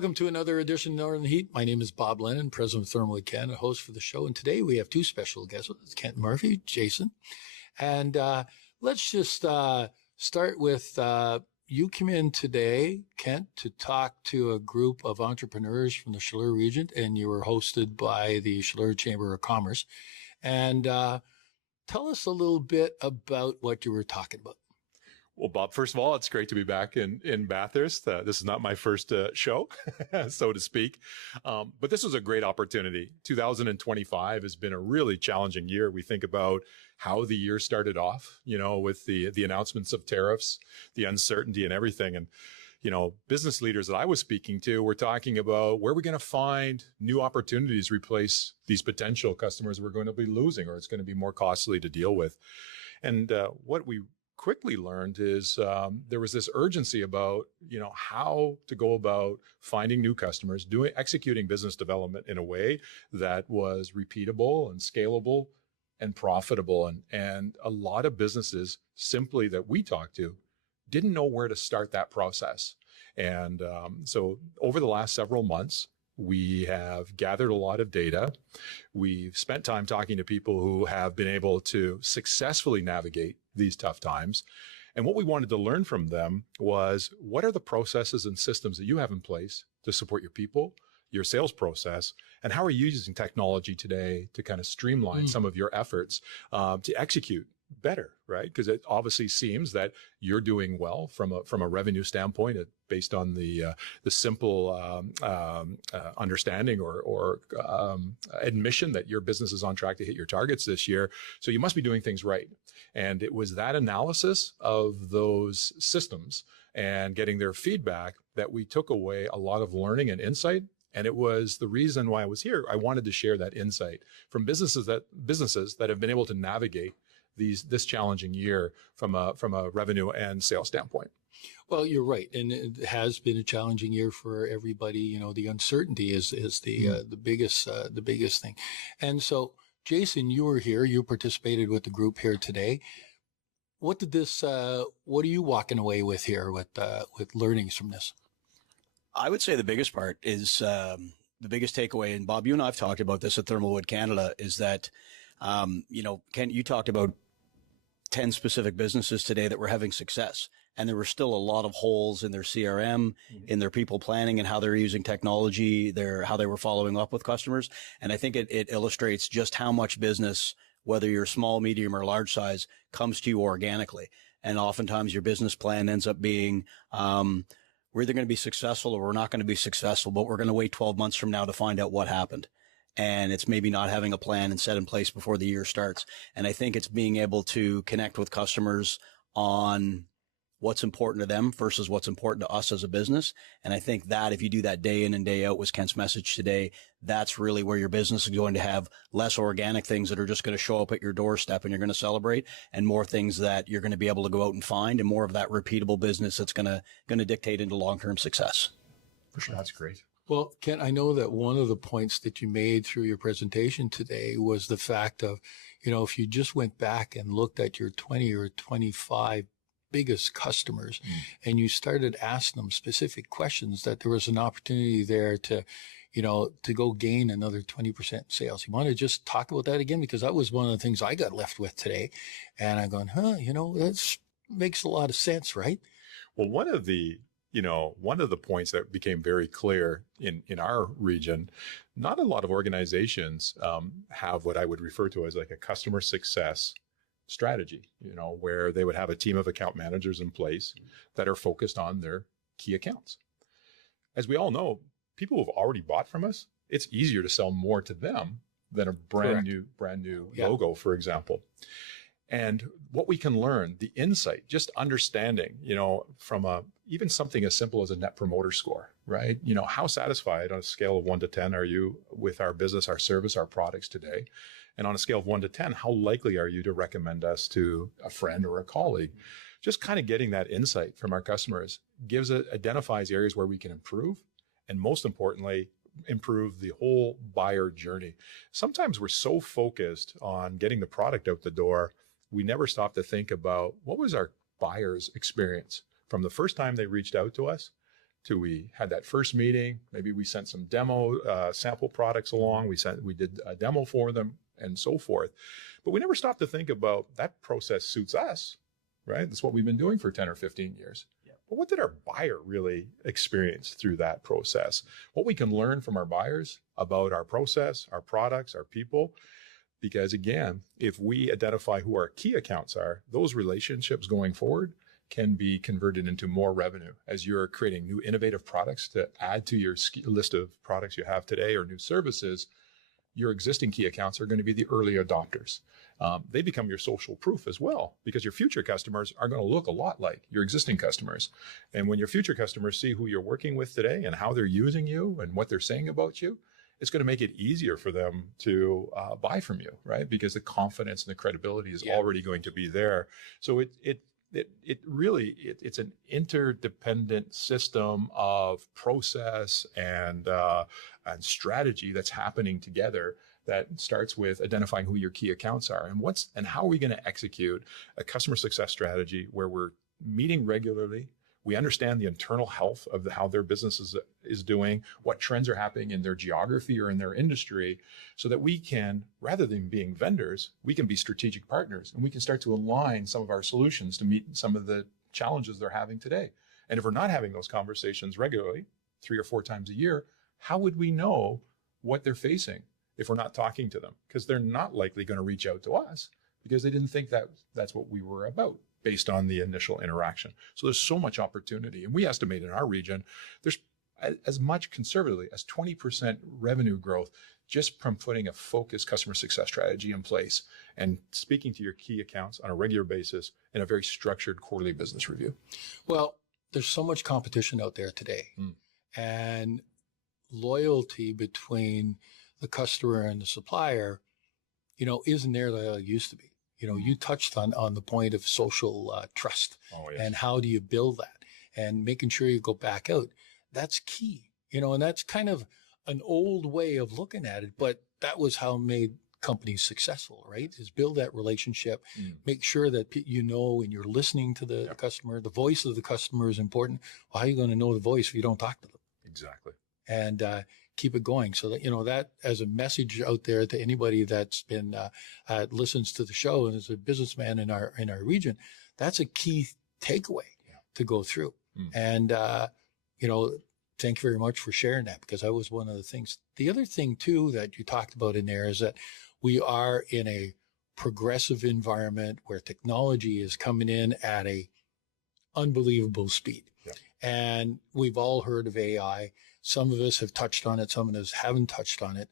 Welcome to another edition of Northern Heat. My name is Bob Lennon, president of ThermalWood Canada, host for the show. And today we have two special guests, Kent Murphy, Jason. And let's just start with you came in today, Kent, to talk to a group of entrepreneurs from the Chaleur region, and you were hosted by the Chaleur Chamber of Commerce. And tell us a little bit about what you were talking about. Well, Bob, first of all, it's great to be back in Bathurst. This is not my first show, so to speak. But this was a great opportunity. 2025 has been a really challenging year. We think about how the year started off, with the announcements of tariffs, the uncertainty and everything. And, business leaders that I was speaking to were talking about where we're going to find new opportunities to replace these potential customers we're going to be losing, or it's going to be more costly to deal with. And what we quickly learned is there was this urgency about how to go about finding new customers, executing business development in a way that was repeatable and scalable and profitable. And a lot of businesses simply that we talked to didn't know where to start that process. And so over the last several months, we have gathered a lot of data. We've spent time talking to people who have been able to successfully navigate these tough times. And what we wanted to learn from them was, what are the processes and systems that you have in place to support your people, your sales process, and how are you using technology today to kind of streamline some of your efforts to execute better, right? Because it obviously seems that you're doing well from a revenue standpoint, based on the simple understanding or admission that your business is on track to hit your targets this year. So you must be doing things right. And it was that analysis of those systems and getting their feedback that we took away a lot of learning and insight. And it was the reason why I was here. I wanted to share that insight from businesses that have been able to navigate this challenging year from a revenue and sales standpoint. Well, you're right. And it has been a challenging year for everybody. The uncertainty is the biggest thing. And so, Jason, you were here, you participated with the group here today. What are you walking away with here with learnings from this? I would say the biggest part is, the biggest takeaway, and Bob, you and I have talked about this at ThermalWood Canada, is that, Kent, you talked about 10 specific businesses today that were having success, and there were still a lot of holes in their CRM, in their people planning and how they're using technology, how they were following up with customers. And I think it illustrates just how much business, whether you're small, medium, or large size, comes to you organically. And oftentimes your business plan ends up being, we're either going to be successful or we're not going to be successful, but we're going to wait 12 months from now to find out what happened. And it's maybe not having a plan and set in place before the year starts. And I think it's being able to connect with customers on what's important to them versus what's important to us as a business. And I think that if you do that day in and day out, was Kent's message today, that's really where your business is going to have less organic things that are just going to show up at your doorstep and you're going to celebrate, and more things that you're going to be able to go out and find, and more of that repeatable business that's going to dictate into long-term success. For sure. That's great. Well, Ken, I know that one of the points that you made through your presentation today was the fact of, if you just went back and looked at your 20 or 25 biggest customers and you started asking them specific questions, that there was an opportunity there to go gain another 20% sales. You want to just talk about that again? Because that was one of the things I got left with today. And I'm going, that makes a lot of sense, right? Well, one of the points that became very clear in our region, not a lot of organizations have what I would refer to as like a customer success strategy, where they would have a team of account managers in place that are focused on their key accounts. As we all know, people who've already bought from us, it's easier to sell more to them than a brand new logo, for example. And what we can learn, the insight, just understanding, from even something as simple as a net promoter score, right? How satisfied on a scale of 1 to 10 are you with our business, our service, our products today? And on a scale of 1 to 10, how likely are you to recommend us to a friend or a colleague? Just kind of getting that insight from our customers identifies areas where we can improve. And most importantly, improve the whole buyer journey. Sometimes we're so focused on getting the product out the door, we never stop to think about what was our buyer's experience from the first time they reached out to us till we had that first meeting. Maybe we sent some demo sample products along. We did a demo for them and so forth. But we never stopped to think about that process suits us, right? That's what we've been doing for 10 or 15 years. Yeah. But what did our buyer really experience through that process? What we can learn from our buyers about our process, our products, our people. Because again, if we identify who our key accounts are, those relationships going forward can be converted into more revenue as you're creating new innovative products to add to your list of products you have today or new services. Your existing key accounts are going to be the early adopters. They become your social proof as well, because your future customers are going to look a lot like your existing customers. And when your future customers see who you're working with today and how they're using you and what they're saying about you, it's going to make it easier for them to buy from you, right? Because the confidence and the credibility is already going to be there. So it's an interdependent system of process and strategy that's happening together that starts with identifying who your key accounts are and how are we going to execute a customer success strategy where we're meeting regularly. We understand the internal health of how their business is doing, what trends are happening in their geography or in their industry, so that we can, rather than being vendors, we can be strategic partners and we can start to align some of our solutions to meet some of the challenges they're having today. And if we're not having those conversations regularly, 3 or 4 times a year, how would we know what they're facing if we're not talking to them? Because they're not likely going to reach out to us because they didn't think that's what we were about, based on the initial interaction. So there's so much opportunity. And we estimate in our region, there's as much conservatively as 20% revenue growth just from putting a focused customer success strategy in place and speaking to your key accounts on a regular basis in a very structured quarterly business review. Well, there's so much competition out there today. And loyalty between the customer and the supplier, isn't there like it used to be. You touched on the point of social trust. And how do you build that and making sure you go back out. That's key, and that's kind of an old way of looking at it, but that was how made companies successful, right? Is build that relationship, make sure that and you're listening to the customer. The voice of the customer is important. Well, how are you going to know the voice if you don't talk to them? Exactly. And keep it going, so that that as a message out there to anybody that's been listens to the show and is a businessman in our region, that's a key takeaway to go through. And thank you very much for sharing that, because that was one of the things. The other thing too that you talked about in there is that we are in a progressive environment where technology is coming in at a unbelievable speed. And we've all heard of AI. Some of us have touched on it, some of us haven't touched on it,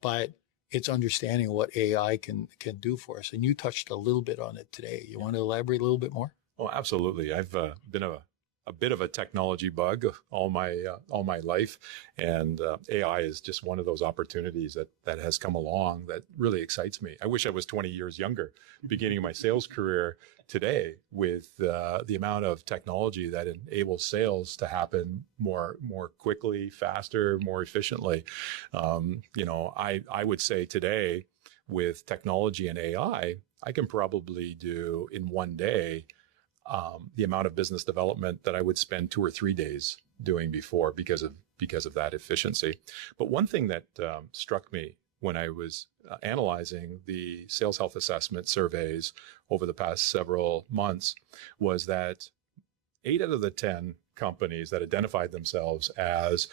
but it's understanding what AI can do for us. And you touched a little bit on it today. You want to elaborate a little bit more? Oh, absolutely. I've been a bit of a technology bug all my life, and AI is just one of those opportunities that has come along that really excites me. I wish I was 20 years younger, beginning my sales career today, with the amount of technology that enables sales to happen more quickly, faster, more efficiently. I would say today, with technology and AI, I can probably do in one day the amount of business development that I would spend 2 or 3 days doing before, because of that efficiency. But one thing that struck me when I was analyzing the sales health assessment surveys over the past several months was that 8 out of the 10 companies that identified themselves as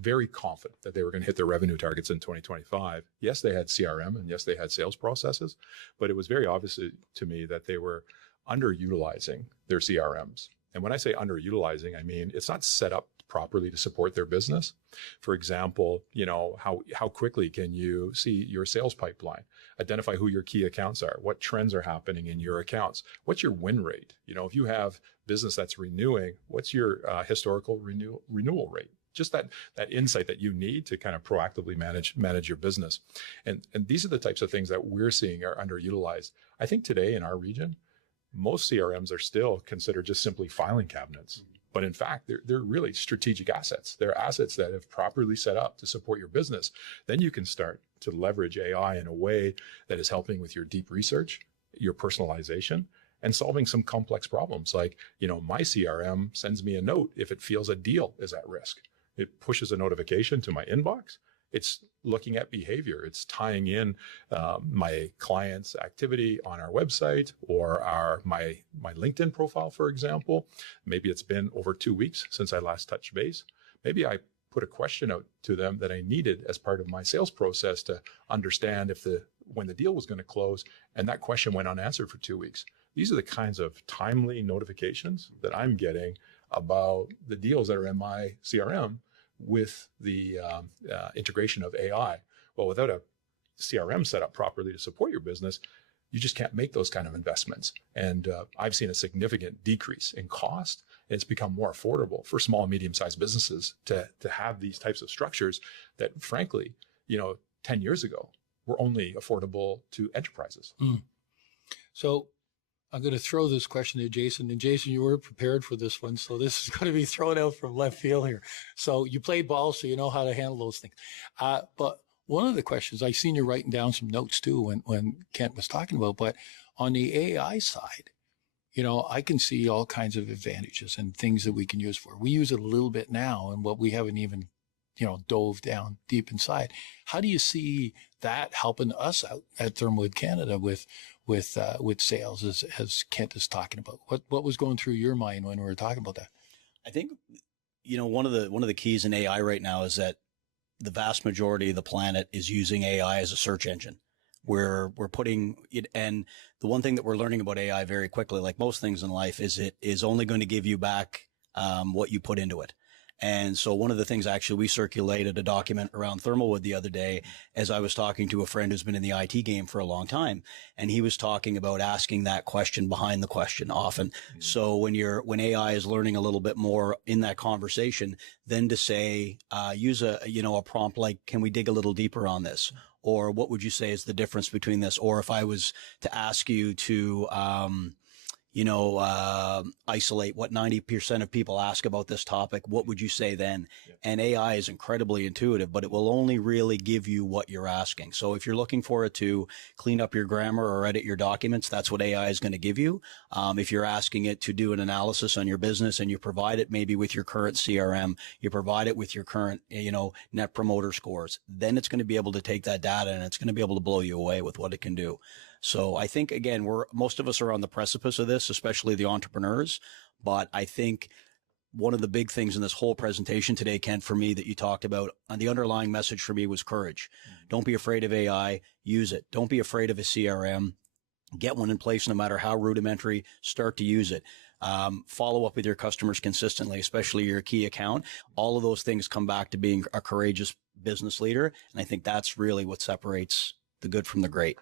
very confident that they were going to hit their revenue targets in 2025. Yes, they had CRM, and yes, they had sales processes, but it was very obvious to me that they were underutilizing their CRMs. And when I say underutilizing, I mean it's not set up properly to support their business. For example, how quickly can you see your sales pipeline, identify who your key accounts are, what trends are happening in your accounts, what's your win rate? If you have business that's renewing, what's your historical renewal rate? Just that insight that you need to kind of proactively manage your business. And these are the types of things that we're seeing are underutilized. I think today in our region, most CRMs are still considered just simply filing cabinets. But in fact, they're really strategic assets. They're assets that have properly set up to support your business. Then you can start to leverage AI in a way that is helping with your deep research, your personalization, and solving some complex problems. Like, my CRM sends me a note if it feels a deal is at risk. It pushes a notification to my inbox. It's looking at behavior. It's tying in my client's activity on our website or my LinkedIn profile, for example. Maybe it's been over 2 weeks since I last touched base. Maybe I put a question out to them that I needed as part of my sales process to understand when the deal was going to close, and that question went unanswered for 2 weeks. These are the kinds of timely notifications that I'm getting about the deals that are in my CRM with the integration of AI. Well, without a CRM set up properly to support your business, you just can't make those kind of investments. And I've seen a significant decrease in cost. It's become more affordable for small and medium-sized businesses to have these types of structures that, frankly, 10 years ago were only affordable to enterprises. So I'm going to throw this question to Jason. And Jason, you were prepared for this one, so this is going to be thrown out from left field here. So you played ball, so you know how to handle those things. But one of the questions, I seen you writing down some notes too when Kent was talking about, but on the AI side, I can see all kinds of advantages and things that we can use for. We use it a little bit now, and what we haven't even, dove down deep inside. How do you see that helping us out at ThermalWood Canada with sales, as Kent is talking about? What was going through your mind when we were talking about that? I think, one of the keys in AI right now is that the vast majority of the planet is using AI as a search engine. We're putting it, and the one thing that we're learning about AI very quickly, like most things in life, is it is only going to give you back what you put into it. And so one of the things, actually, we circulated a document around ThermalWood the other day as I was talking to a friend who's been in the IT game for a long time. And he was talking about asking that question behind the question often. So when AI is learning a little bit more in that conversation, then to say, use a prompt like, can we dig a little deeper on this? Or what would you say is the difference between this? Or if I was to ask you to, isolate what 90% of people ask about this topic, what would you say then? Yeah. And AI is incredibly intuitive, but it will only really give you what you're asking. So if you're looking for it to clean up your grammar or edit your documents, that's what AI is going to give you. If you're asking it to do an analysis on your business and you provide it maybe with your current CRM, you provide it with your current, net promoter scores, then it's going to be able to take that data and it's going to be able to blow you away with what it can do. So I think, again, most of us are on the precipice of this, especially the entrepreneurs. But I think one of the big things in this whole presentation today, Kent, for me, that you talked about, and the underlying message for me was courage. Don't be afraid of AI. Use it. Don't be afraid of a CRM. Get one in place, no matter how rudimentary. Start to use it. Follow up with your customers consistently, especially your key account. All of those things come back to being a courageous business leader. And I think that's really what separates the good from the great,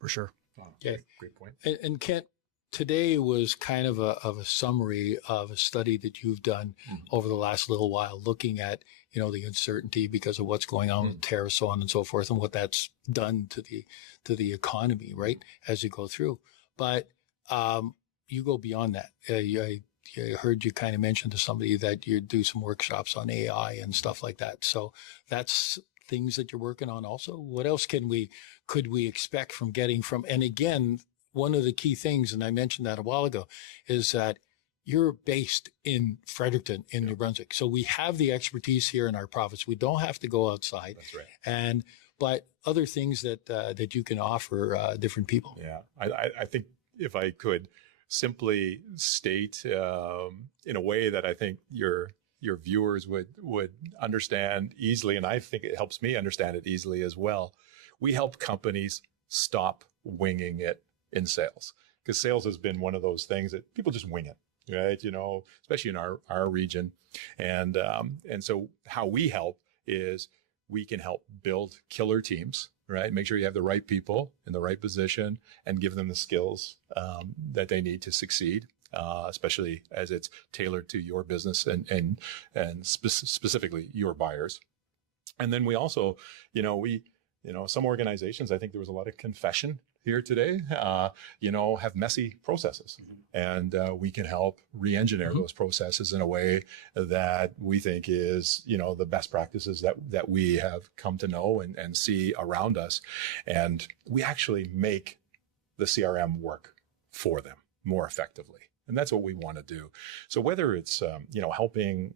for sure. Yeah, great point. And Kent, today was kind of a summary of a study that you've done over the last little while, looking at the uncertainty because of what's going on with tariffs, so on and so forth, and what that's done to the economy, right, as you go through. But you go beyond that. I heard you kind of mention to somebody that you do some workshops on AI and stuff like that. So that's things that you're working on also. What else could we expect from getting from, and again, one of the key things, and I mentioned that a while ago, is that you're based in Fredericton in New Brunswick. So we have the expertise here in our province. We don't have to go outside. That's right. But other things that you can offer different people. Yeah. I think if I could simply state in a way that I think your viewers would understand easily, and I think it helps me understand it easily as well. We help companies stop winging it in sales, because sales has been one of those things that people just wing it, right? Especially in our region. And so how we help is we can help build killer teams, right? Make sure you have the right people in the right position and give them the skills that they need to succeed. Especially as it's tailored to your business and specifically your buyers. And then we also, some organizations, I think there was a lot of confession here today, have messy processes. And we can help re-engineer those processes in a way that we think is, the best practices that we have come to know and see around us. And we actually make the CRM work for them. more effectively. And that's what we want to do. So whether it's, helping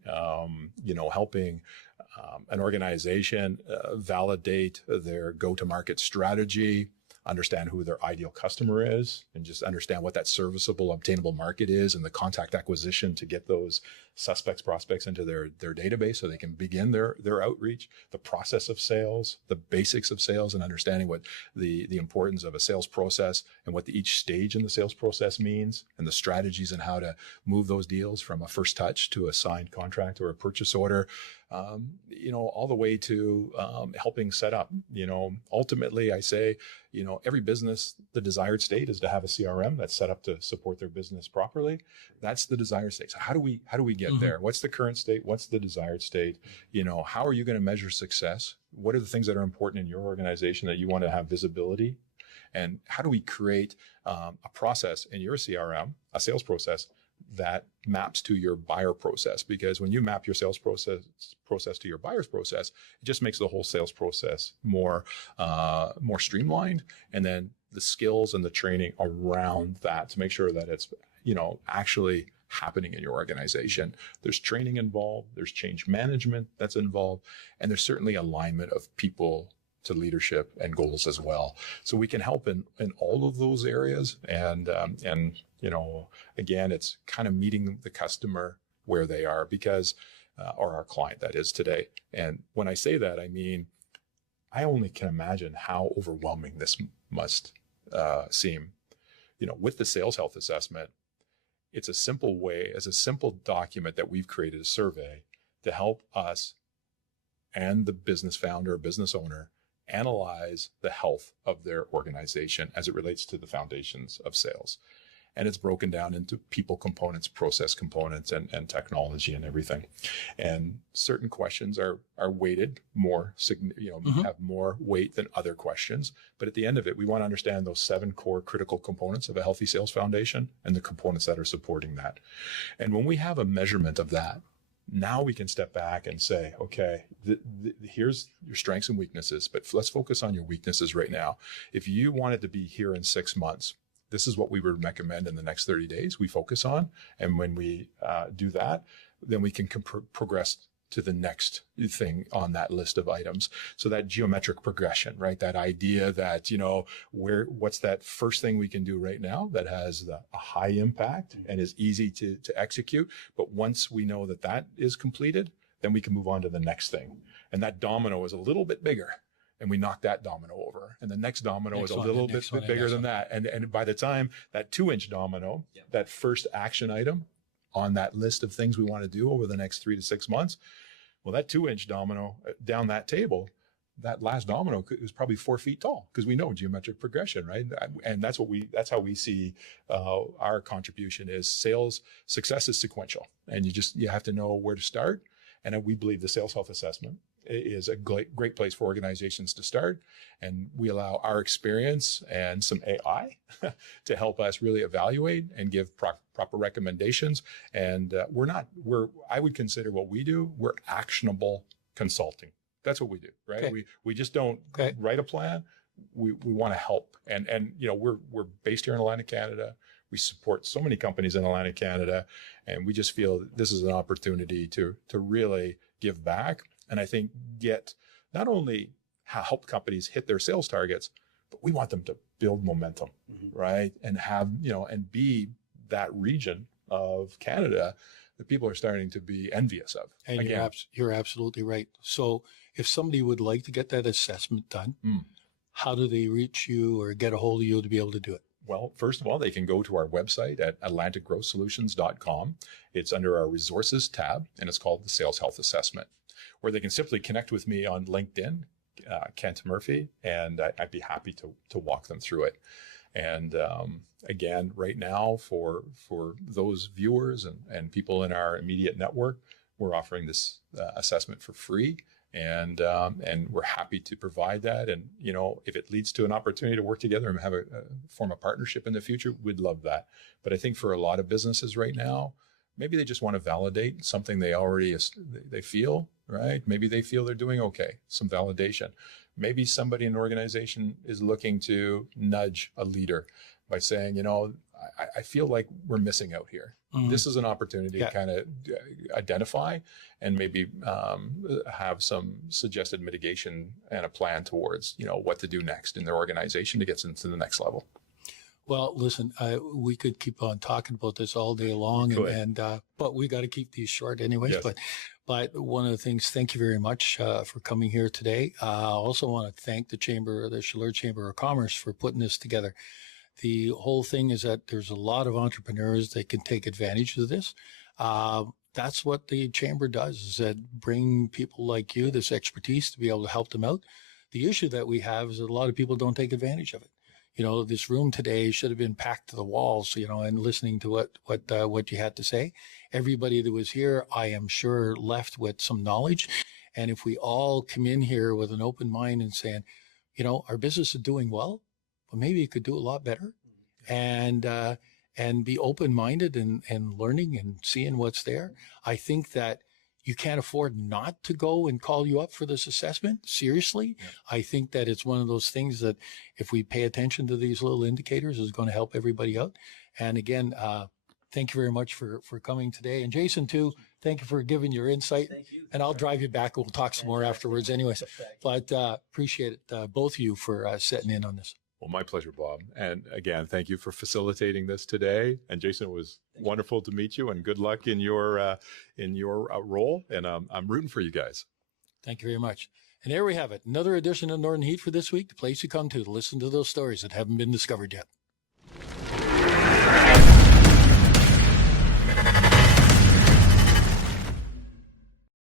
an organization validate their go-to-market strategy, understand who their ideal customer is, and just understand what that serviceable, obtainable market is, and the contact acquisition to get those suspects, prospects into their database so they can begin their outreach, the process of sales, the basics of sales, and understanding what the importance of a sales process and what each stage in the sales process means, and the strategies and how to move those deals from a first touch to a signed contract or a purchase order, all the way to helping set up. Ultimately, I say, every business, the desired state is to have a CRM that's set up to support their business properly. That's the desired state. So how do we get there? What's the current state? What's the desired state? How are you going to measure success? What are the things that are important in your organization that you want to have visibility? And how do we create a process in your CRM, a sales process that maps to your buyer process? Because when you map your sales process to your buyer's process, it just makes the whole sales process more streamlined. And then the skills and the training around that to make sure that it's, actually happening in your organization. There's training involved, there's change management that's involved, and there's certainly alignment of people to leadership and goals as well. So we can help in all of those areas. And again, it's kind of meeting the customer where they are because, or our client that is today. And when I say that, I mean, I only can imagine how overwhelming this must seem. With the sales health assessment, it's a simple document that we've created, a survey to help us and the business founder or business owner analyze the health of their organization as it relates to the foundations of sales. And it's broken down into people components, process components, and technology and everything. And certain questions are weighted more, have more weight than other questions. But at the end of it, we want to understand those 7 core critical components of a healthy sales foundation and the components that are supporting that. And when we have a measurement of that, now we can step back and say, okay, here's your strengths and weaknesses, but let's focus on your weaknesses right now. If you wanted to be here in 6 months, this is what we would recommend in the next 30 days we focus on. And when we do that, then we can progress to the next thing on that list of items. So that geometric progression, right? That idea that, what's that first thing we can do right now that has a high impact and is easy to execute. But once we know that is completed, then we can move on to the next thing. And that domino is a little bit bigger. And we knock that domino over. And the next domino is a little bit bigger than that. And by the time that 2-inch domino, that first action item on that list of things we want to do over the next 3 to 6 months, well, that 2-inch domino down that table, that last domino is probably 4 feet tall because we know geometric progression, right? And that's how we see our contribution is sales success is sequential. And you have to know where to start. And we believe the sales health assessment is a great place for organizations to start. And we allow our experience and some AI to help us really evaluate and give proper recommendations. And I would consider what we do, we're actionable consulting. That's what we do, right? Okay. We just don't write a plan. We want to help. And we're based here in Atlantic Canada. We support so many companies in Atlantic Canada, and we just feel that this is an opportunity to really give back. And I think get not only help companies hit their sales targets, but we want them to build momentum, right? And have, and be that region of Canada that people are starting to be envious of. And you're absolutely right. So if somebody would like to get that assessment done, how do they reach you or get a hold of you to be able to do it? Well, first of all, they can go to our website at atlanticgrowthsolutions.com. It's under our resources tab, and it's called the Sales Health Assessment, where they can simply connect with me on LinkedIn, Kent Murphy, and I'd be happy to walk them through it. And again, right now for those viewers and people in our immediate network, we're offering this assessment for free. And we're happy to provide that. And, if it leads to an opportunity to work together and have a form a partnership in the future, we'd love that. But I think for a lot of businesses right now, maybe they just want to validate something they feel, right? Maybe they feel they're doing okay, some validation. Maybe somebody in an organization is looking to nudge a leader by saying, I feel like we're missing out here. This is an opportunity to kind of identify and maybe have some suggested mitigation and a plan towards, what to do next in their organization to get them to the next level. Well, listen, we could keep on talking about this all day long, but we got to keep these short anyways. Yes. But one of the things, thank you very much for coming here today. I also want to thank the Chaleur Chamber of Commerce for putting this together. The whole thing is that there's a lot of entrepreneurs that can take advantage of this. That's what the chamber does, is that bring people like you this expertise to be able to help them out. The issue that we have is that a lot of people don't take advantage of it. This room today should have been packed to the walls, and listening to what you had to say. Everybody that was here, I am sure, left with some knowledge. And if we all come in here with an open mind and saying, our business is doing well, but maybe it could do a lot better, and be open-minded and learning and seeing what's there. I think that you can't afford not to go and call you up for this assessment. Seriously. Yeah. I think that it's one of those things that if we pay attention to these little indicators is going to help everybody out. And again, thank you very much for coming today. And Jason too, thank you for giving your insight. Thank you. And I'll drive you back. We'll talk some more afterwards anyways. But appreciate it, both of you for setting in on this. Well, my pleasure, Bob. And again, thank you for facilitating this today. And Jason, it was wonderful to meet you, and good luck in your role. And I'm rooting for you guys. Thank you very much. And there we have it. Another edition of Northern Heat for this week, the place you come to listen to those stories that haven't been discovered yet.